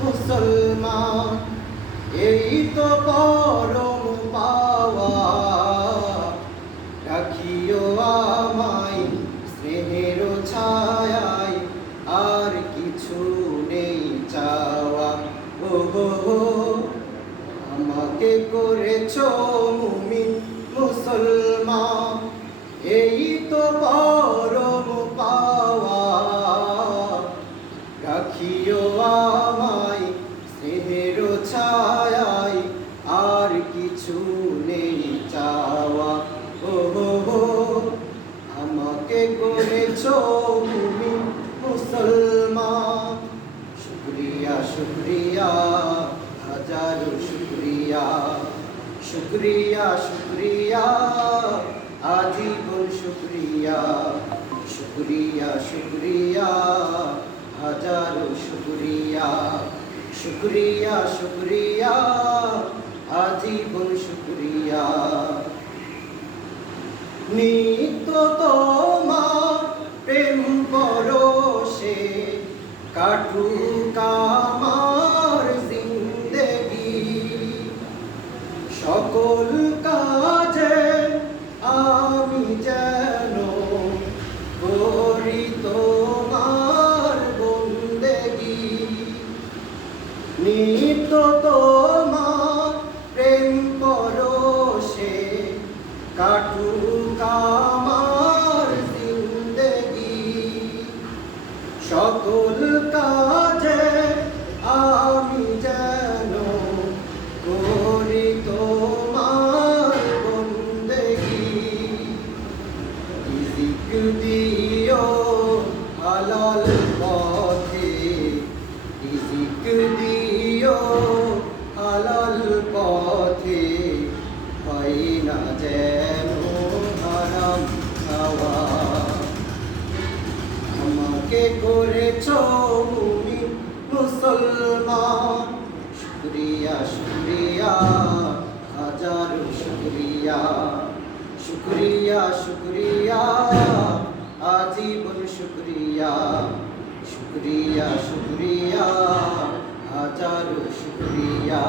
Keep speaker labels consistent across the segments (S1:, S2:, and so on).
S1: মুসলমান, এই তো পরম পাওয়া। রাখিও আমায় স্নেহের ছায়ায়, আর কিছু নেই চাওয়া। ও আমাকে করেছ মুমিন মুসলমান, এই তো পরম আর কিছু নেই চাওয়া। ও হো হো আমাকে করেছ মুমিন মুসলমান। শুক্রিয়া শুক্রিয়া, হাজারো শুক্রিয়া। শুক্রিয়া শুক্রিয়া, আজীবন শুক্রিয়া। শুক্রিয়া শুক্রিয়া, হাজারো শুক্রিয়া। শুক্রিয়া শুক্রিয়া আজীবন শুক্রিয়া নিত্য তোমার প্রেম পরশে কাটুক সকল কাজে আমাকে করেছ মুমিন মুসলমান। শুক্রিয়া শুক্রিয়া, হাজারো শুক্রিয়া। শুক্রিয়া শুক্রিয়া, আজীবন শুক্রিয়া। শুক্রিয়া শুক্রিয়া, হাজারো শুক্রিয়া।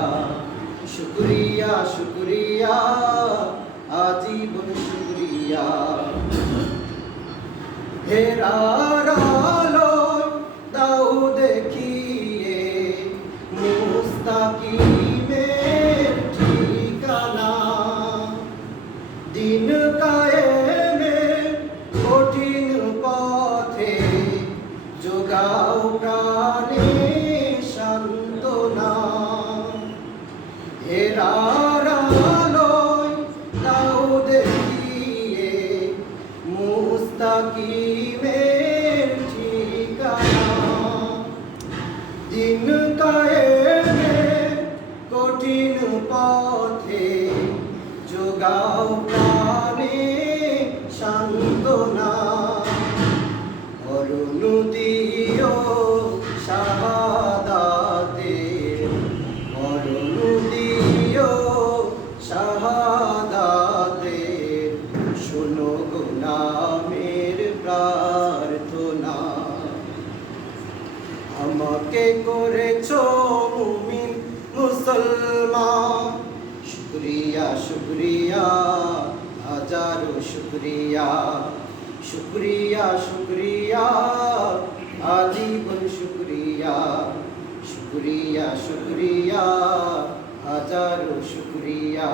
S1: শুক্রিয়া শুক্রিয়া, আজীবন শুক্রিয়া। হেরার की में করেছ মুমিন মুসলমান। শুক্রিয়া শুক্রিয়া, হাজারো শুক্রিয়া। শুক্রিয়া শুক্রিয়া, আজীবন শুক্রিয়া। শুক্রিয়া শুক্রিয়া, হাজারো শুক্রিয়া।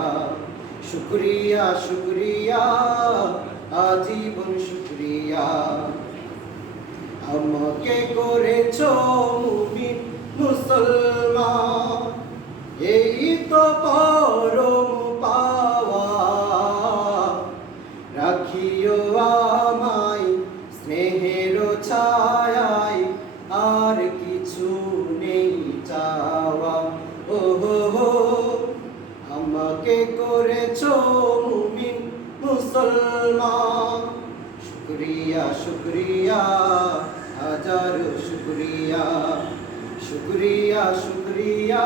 S1: শুক্রিয়া শুক্রিয়া, আজীবন তো পরম পাওয়া। রাখিও আমায় স্নেহের ছায়ায়, আর কিছু নেই চাওয়া। ও আমাকে করেছ মুমিন শুক্রিয়া শুক্রিয়া, হাজারো শুক্রিয়া। শুক্রিয়া শুক্রিয়া